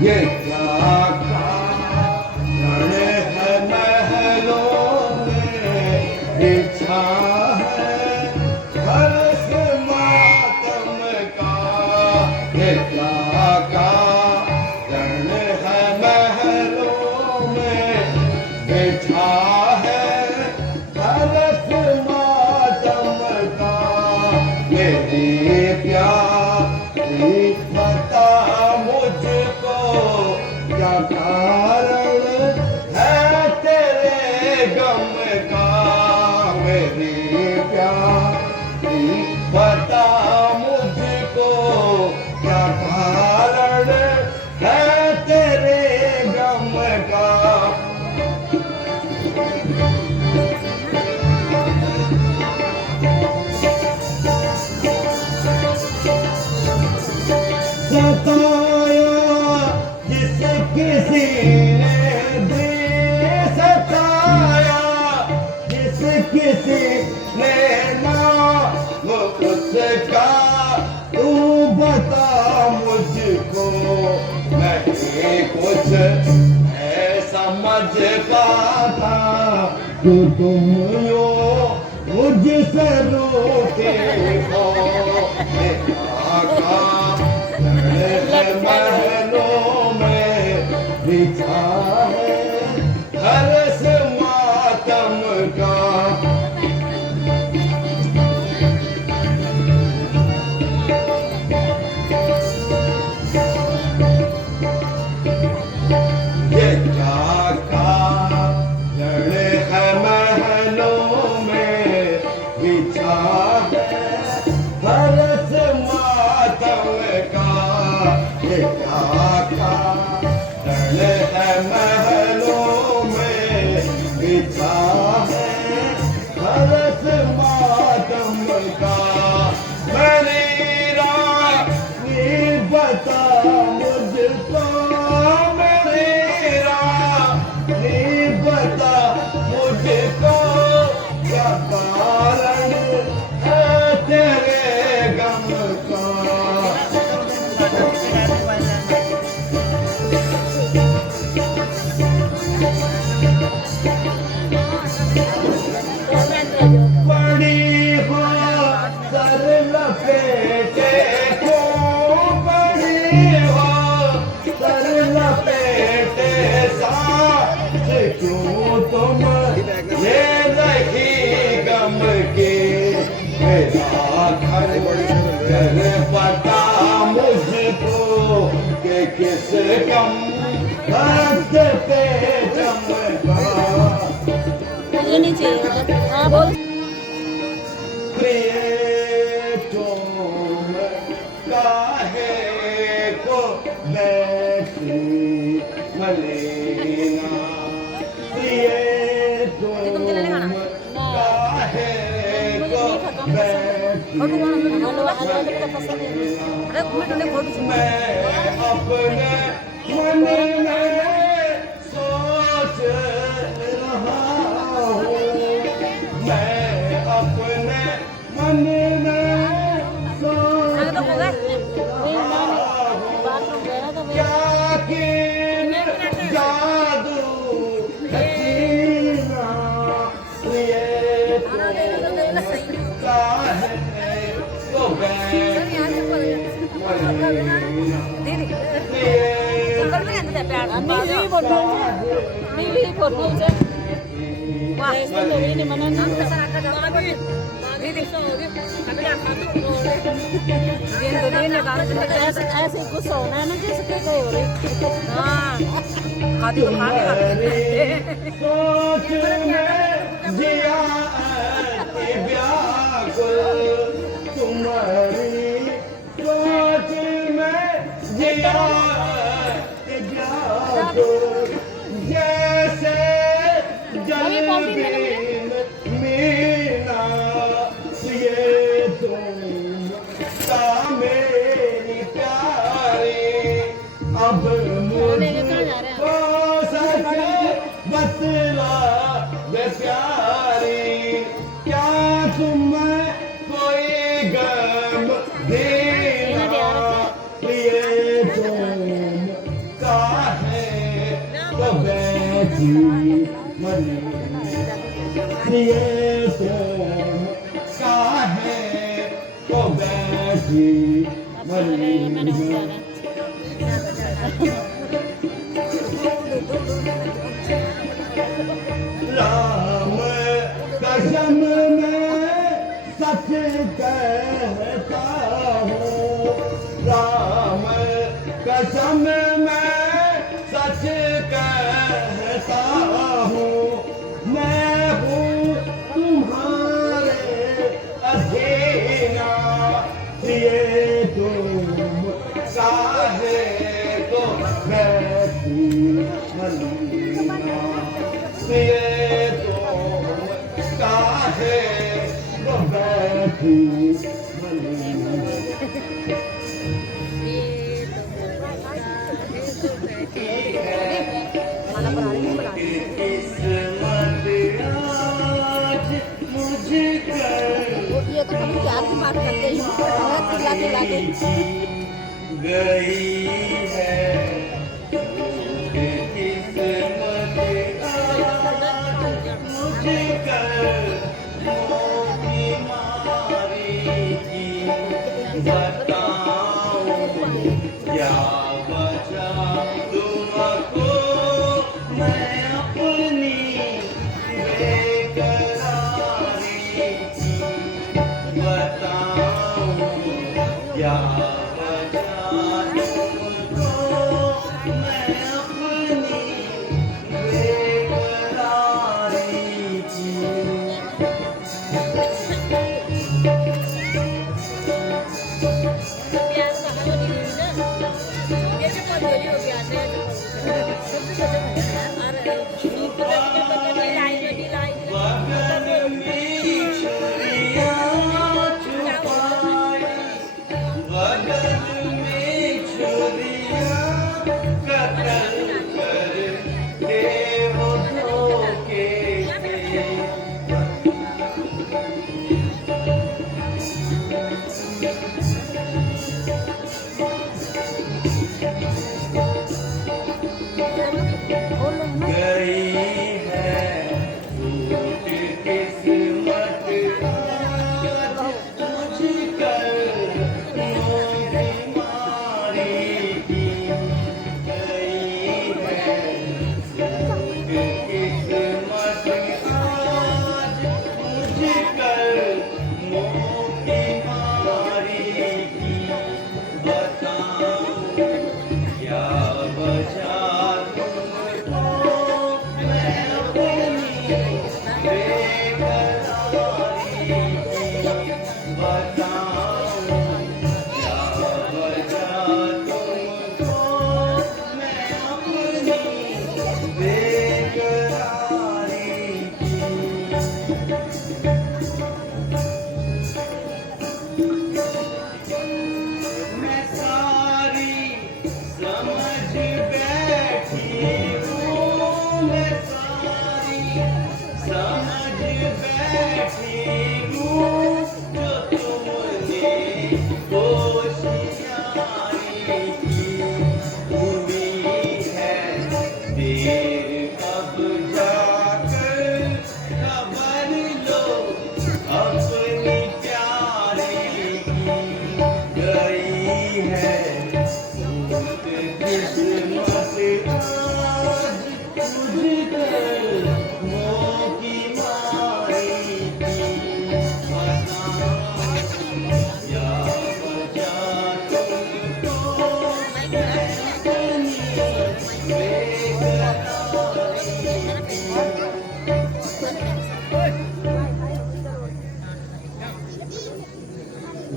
ये क्या कारण है महलों में बिछा है हर्ष मातम का। ये क्या कारण है महलों में बिछा है हर्ष मातम का। मेरी प्यारी बता मुझको क्या कारण है तेरे गम का। मेरी प्यारी बता मुझको क्या कारण है तेरे गम का। सताया जिस किसी ने भी सताया जिस किसी ने ना वो उसका तू बता मुझको। नहीं कुछ है समझ पाता तो तुम यूं मुझसे रूठे हो। महलों में बिछा है हर्ष मातम का। ये क्या कारण है महलों में बिछा है हर्ष मातम का। ये क्या कारण है महलों में बिछा है हर्ष मातम का। मेरी रानी बता मुझको मेरी रानी बता मुझको क्या कारण है तेरे गम का। बड़ी हो सर लपेटे को बड़ी हो सर लपेटे साथ क्यों तुम ये रही गम के। मेरा घर पता मुझको कि किस गम दर्द पे चमका। ये नहीं चाहिए। हाँ बोल। प्रिय तुम काहे को बैठी मलेना। प्रिय तुम काहे को बैठी मलेना। मैं अपने मन में सोच रहा हूँ। मैं अपने मन में सोच रहा हूँ। क्या किन जादू हसीना ये तुमका है तो ऐसे गुस्सा होना है ना जैसे कोई हो रही। हाँ खाती तो खा सोच में जिया व्याकुल तुम्हारी सोच में जिया व्याकुल। जैसे जल बीन मीना ये तुम का मेरी प्यारी। अब मुझको सच बतला दे प्यारी। क्या तुम कोई गम देना ये तुम का बैठी मनी ये तुम काहे को बैठी मनी राम कसम में सच कहता हूँ राम कसम में सच कहता हूँ मैं हूँ तुम्हारे अधीना ये तुम काहे को बैठी मनीना ये तुम काहे को बैठी मनीना ये तो कभी प्यार की बात करते ही चिल्ला चिल्ला के गई है किस्मत आज मुझे कर मोती मारी की बताऊं क्या बचा तुमको मैं अपनी बेकरारी की बताऊं क्या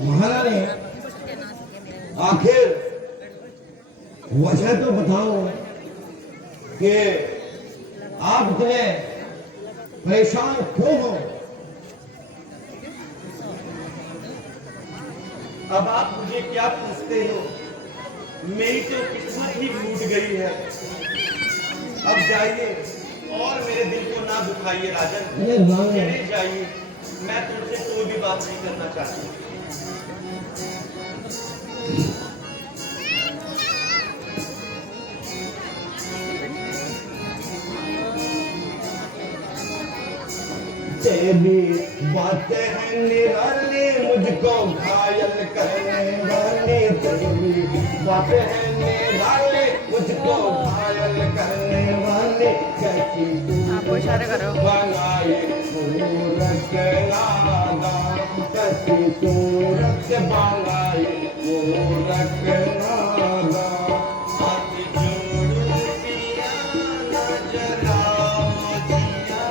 महारानी आखिर वजह तो बताओ कि आप इतने परेशान क्यों हो? अब आप मुझे क्या पूछते हो? मेरी तो किस्मत ही फूट गई है। अब जाइए और मेरे दिल को ना दुखाइए राजन। चले जाइए, मैं तुमसे कोई भी बात नहीं करना चाहती। तेरी बातें हैं निराली मुझको घायल करने वाली तेरी बातें हैं निराली मुझको घायल करने वाली कैसी आपको इशारे करो बनाई सूरत नादा कैसी सूरत बनाई सूरत नादा हाथ जोड़ो पिया ना जलाओ जिया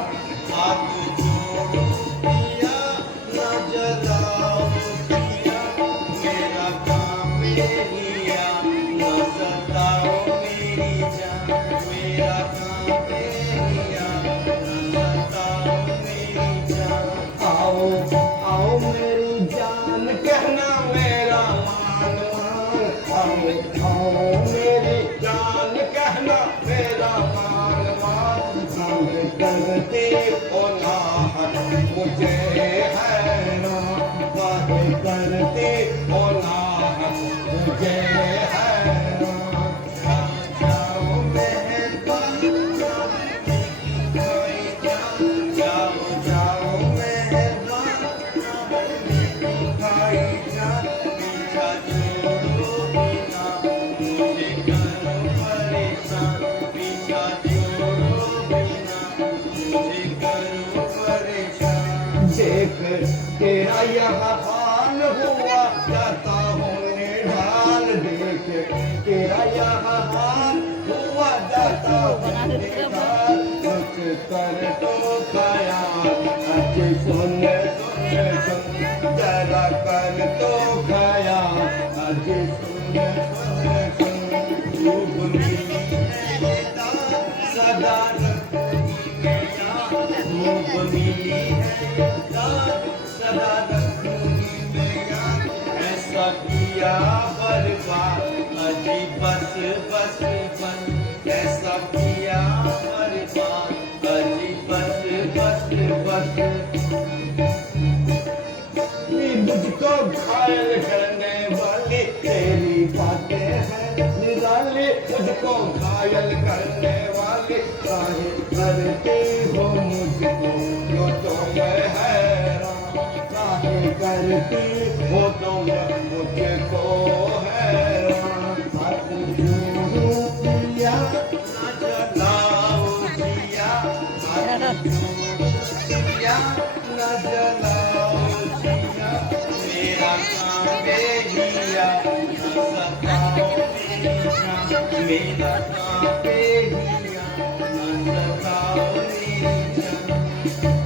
हाथ जोड़ो पिया ना जलाओ जिया मेरा काम हिया ना सताओ मेरी जान मेरा काम हिया ना सताओ मेरी जान आओ आओ मेरी जान कहना मेरा मान मान आओ मेरी जान कहना मेरा मान मान हम करते हो ना मुझे है ना बातें करते हो ना मुझे है ना जाओ मेहरबान जाओ जाओ मेहरबान खाई जा पीछा छोड़ो बिना मुझे करो परेशान पीछा छोड़ो बिना मुझे करो परेशान देख तेरा यह हाल हुआ जाता हूँ निढाल देख तेरा यह हाल हुआ जाता हूँ निढाल कुछ कर तो खयाल अच्छे सुन जरा कर तो खयाल अच्छे सुन खूब मिली है दान सदा रखूंगी मैं याद खूब मिली है दान सदा रखूंगी मैं याद ऐसा किया बर्बाद अजी बस बस बस ऐसा किया बर्बाद अजी बस बस बस मुझको घायल करने वाली तेरी बातें हैं निराली मुझको घायल करने वाली काहे करती हो मुझको जो तुम हैरान काहे करती हो तुम मुझको हैरान हाथ जोड़ो पिया ना जलाओ जिया हाथ जोड़ो पिया ना जलाओ जिया मेरा काम हिया ना सताओ मेरी जान मेरा काम हिया ना सताओ मेरी जान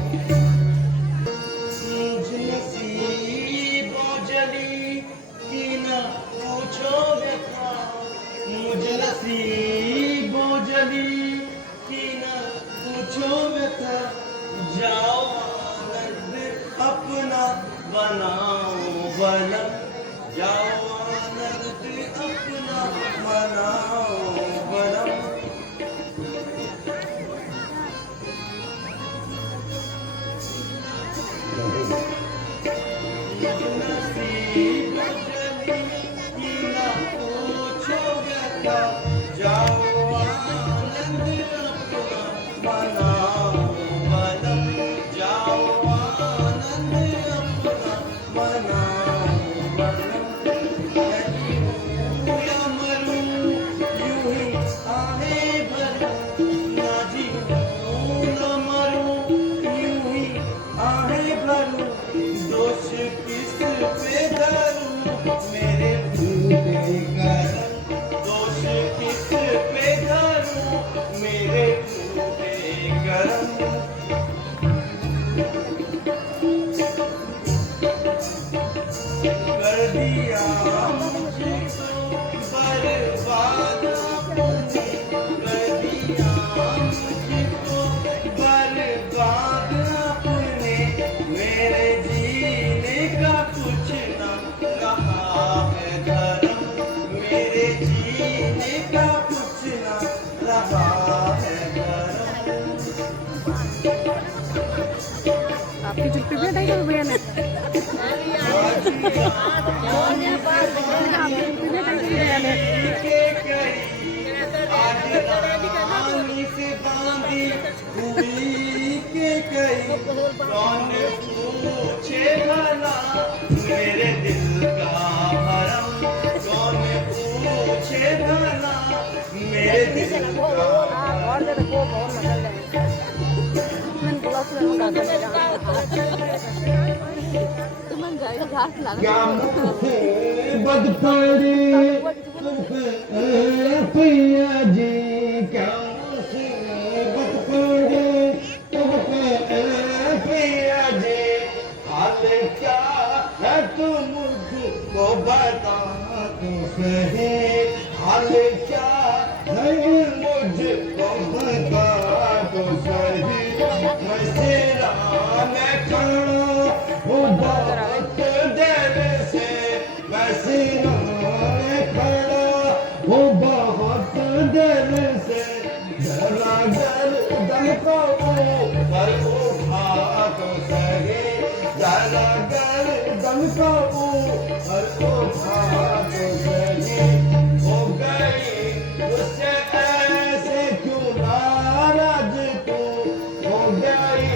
मुझ नसीबों जली की ना पूछो व्यथा मुझ नसीबों जली की ना पूछो व्यथा जाओ आनंद अपना बनाओ बलम जाओ आनंद अपना बनाओ बलम नसीब जली की ना पूछो व्यथा जाओ आनंद अपना बनाओ बलम जाओ आनंद अपना बनाओ बलम यही हूँ या मरूं यूं ही आहे भरूं ना जीऊं न मरूं यूं ही आहे भरूं दोष किस पे धरूं मेरे भूले करम दोष किस पे धरूं मेरे भूले करम कर दिया मुझको बर्बाद आपने कर दिया मुझको बर्बाद आपने मेरे जीने का कुछ न रहा है धर्म मेरे जीने का कुछ न रहा है धर्म आपकी चुप्पी पे नहीं हो बयान है के करी आज रानी से बांधी हुई के करी कौन पूछे भला मेरे दिल का भरम, कौन पूछे भला मेरे दिल का क्या मुझसे बद पड़ी पिया जी, क्या मुझसे बद पड़ी पिया जी, हाल क्या है तू मुझको बता तो सही, हाल क्या है मुझको बता तो सही, मैं सिरा में खड़ा हूँ बहुत देर से, मैं सिरा में खड़ा हूँ बहुत देर से, जरा गर्दन को ऊपर उठा तो सही, जरा गर्दन को ऊपर उठा तो सही, हो गई मुझसे ऐसे क्यों नाराज तू, हो गई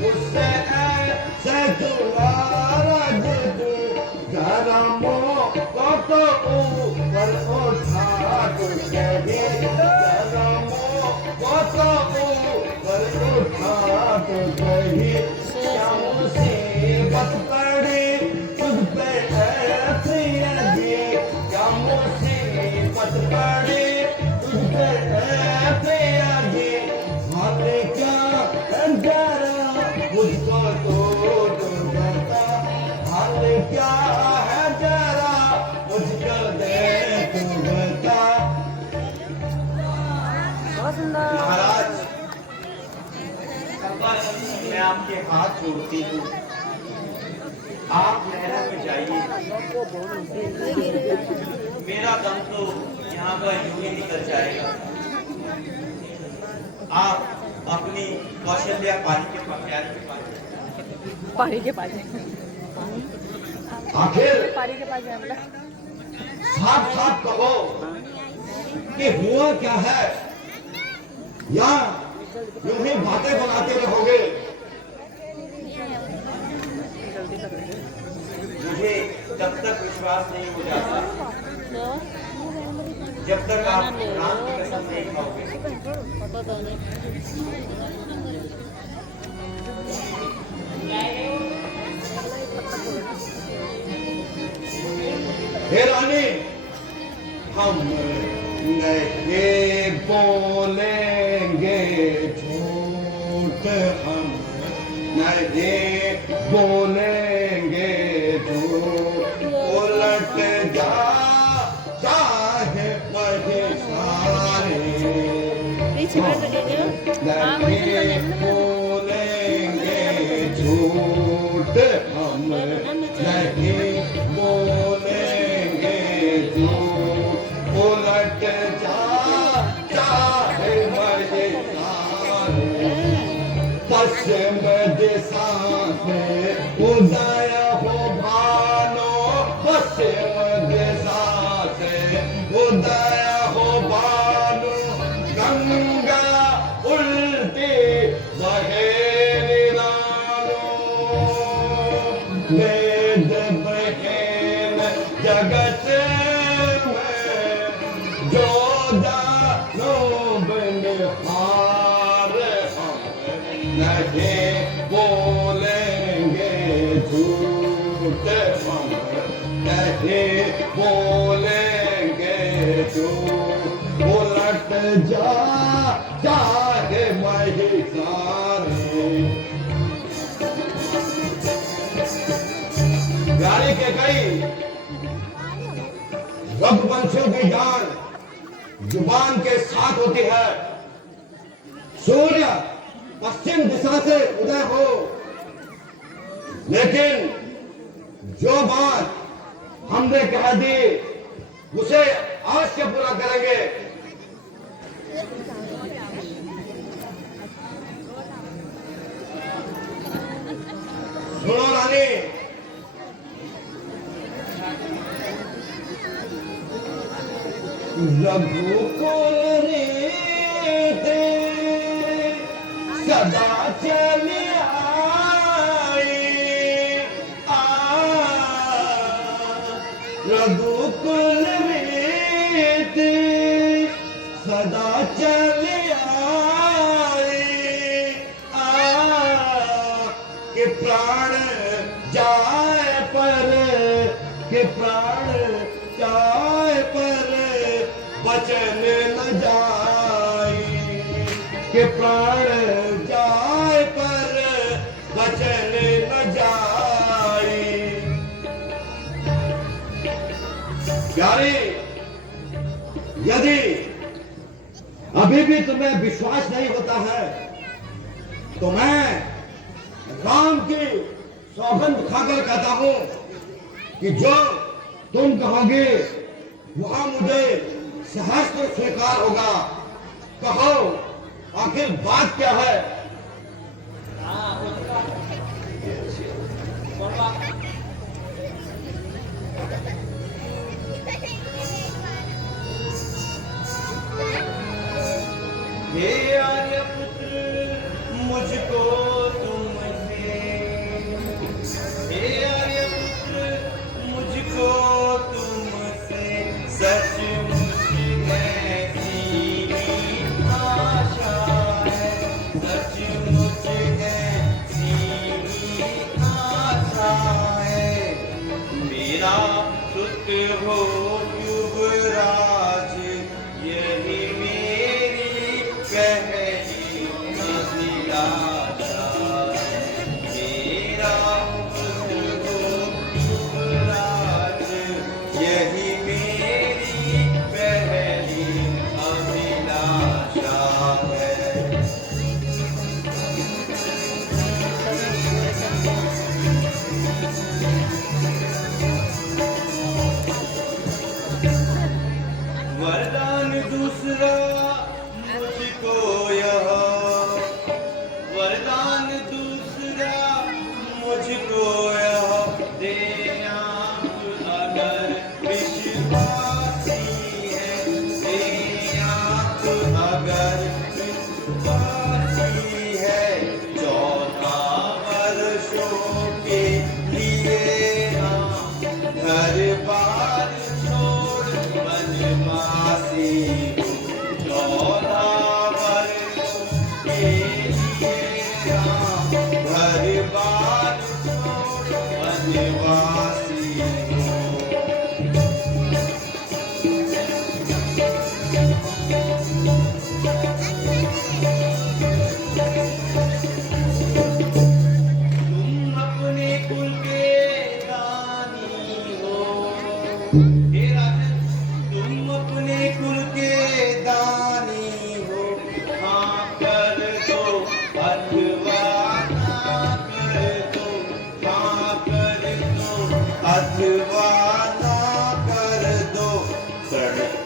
मुझसे ऐसे क्यों नाराज तू, जरा मौका तो ऊपर उठा तो सही, जरा मौका तो ऊपर उठा तो सही, क्या मुसीबत पड़ी तुझ पे है प्रिया जी, क्या मुसीबत पड़ी तुझ पे है प्रिया जी, हाल क्या है जरा मुझको तो बता, हाल क्या है जरा मुझको दे तू बता। महाराज बस मैं आपके हाथ जोड़ती हूँ, आप लहरा में जाइए, मेरा दम तो यहाँ पर यूं ही निकल जाएगा। आप अपनी कौशल्या पानी के पास आखिर पानी के पास जाए साफ साफ कहो कि हुआ क्या है, या यूं ही बातें बनाते रहोगे। मुझे जब तक विश्वास नहीं हो जाता, जब तक आप राम की कसम नहीं खाओगे। हे रानी, हम नहीं बोलेंगे झूठ, हम नहीं बोलेंगे झूठ, उलट जा चाहे वही सारे, नहीं बोलेंगे झूठ, हम नहीं बोलेंगे झूठ, उलट जा चाहे वही सारे, पश्चिम दिशा से उदय हो भानो, पश्चिम दिशा से उदय हो भानो, गंगा उल्टी बहे निरानो, वेद बहेन जगत में जो दानो बनिहार, नहीं बोलेंगे झूठ, हम नहीं बोलेंगे झूठ, उलट जा चाहे वही सारे। प्यारी के कई रघुवंशियों की जान जुबान के साथ होती है। सूर्य पश्चिम दिशा से उदय हो, लेकिन जो बात हमने कह दी उसे आज से पूरा करेंगे। सुनो रानी, रघुकुल रीते सदा चलिया वचन न जाई, कि प्राण जाए पर वचन न जाई। प्यारे, यदि अभी भी तुम्हें विश्वास नहीं होता है तो मैं राम की सौगंध खाकर कहता हूं कि जो तुम कहोगे वहां मुझे सहस्त्र स्वीकार होगा। कहो आखिर बात क्या है? हे आर्यपुत्र मुझको तुमसे, हे आर्यपुत्र मुझको तुमसे सचमुच ऐसी ही आशा है, सचमुच ऐसी ही आशा है। मेरा सुत हो युवराज यही मेरी पहली अभिलाषा है। मेरा सुत हो युवराज यही मेरी पहली अभिलाषा है। वरदान दूसरा मुझको यह, वरदान दूसरा मुझको यह देना, अगर विश्वासी है देना, अगर विश्वासी है। 14 वर्षों के लिए घर बार छोड़ वनवासी हूँ। 14 वर्षों के लिए घर बार छोड़ वनवासी हूँ। तुम अपने कुल के दानी हो, हे राजन तुम अपने कुल के दानी हो। हाँ कर दो अथवा ना कर दो, हाँ कर दो अथवा ना कर दो।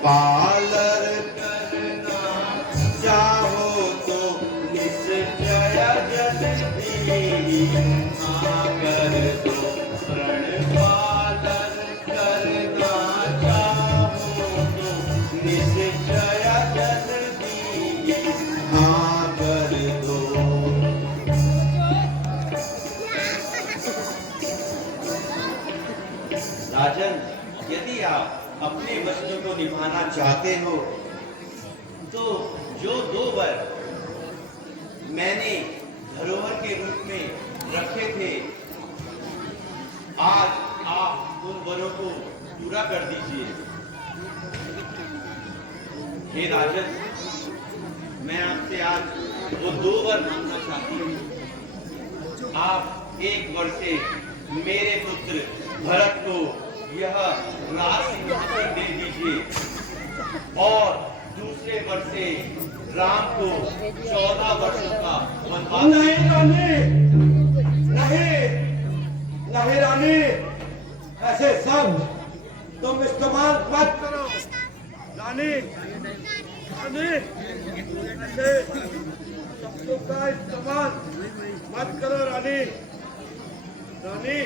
पालर करना चाहो तो निश्चय जल्दी हाँ कर दो। पालर करना चाहो तो निश्चय जल्दी हाँ कर दो। राजन, यदि आप अपने वचनों को निभाना चाहते हो तो जो 2 वर मैंने धरोहर के रूप में रखे थे, आज आप उन वरों को पूरा कर दीजिए। हे राजन, मैं आपसे आज वो 2 वर मांगना चाहती हूँ। आप 1 वर से मेरे पुत्र भरत को यह राजसिंहासन दे दीजिए और दूसरे वर से राम को 14 वर्षों का वनवास। नहीं रानी, नहीं नहीं रानी, ऐसे शब्द तुम इस्तेमाल मत करो। रानी, रानी, ऐसे शब्दों का इस्तेमाल मत करो रानी। रानी,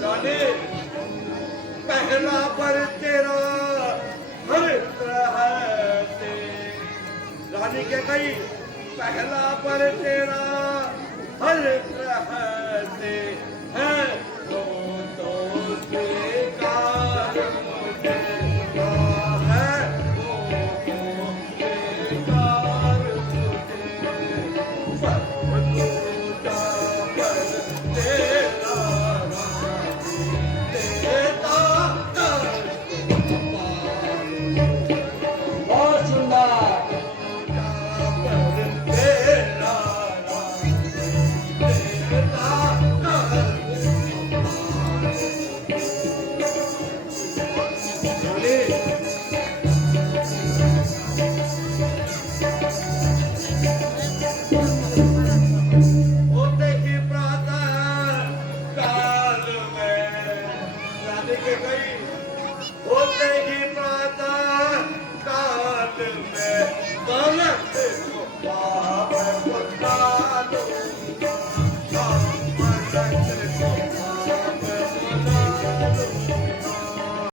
रानी पहला पर तेरा हर तरह से, रानी के कई पहला पर तेरा हर तरह से है तो स्वीकार मुझे का है तो स्वीकार मुझे सब टूटा पर तेरा बहुत सुंदर। होते ही प्रातः काल में रानी के गई, होते ही प्रातः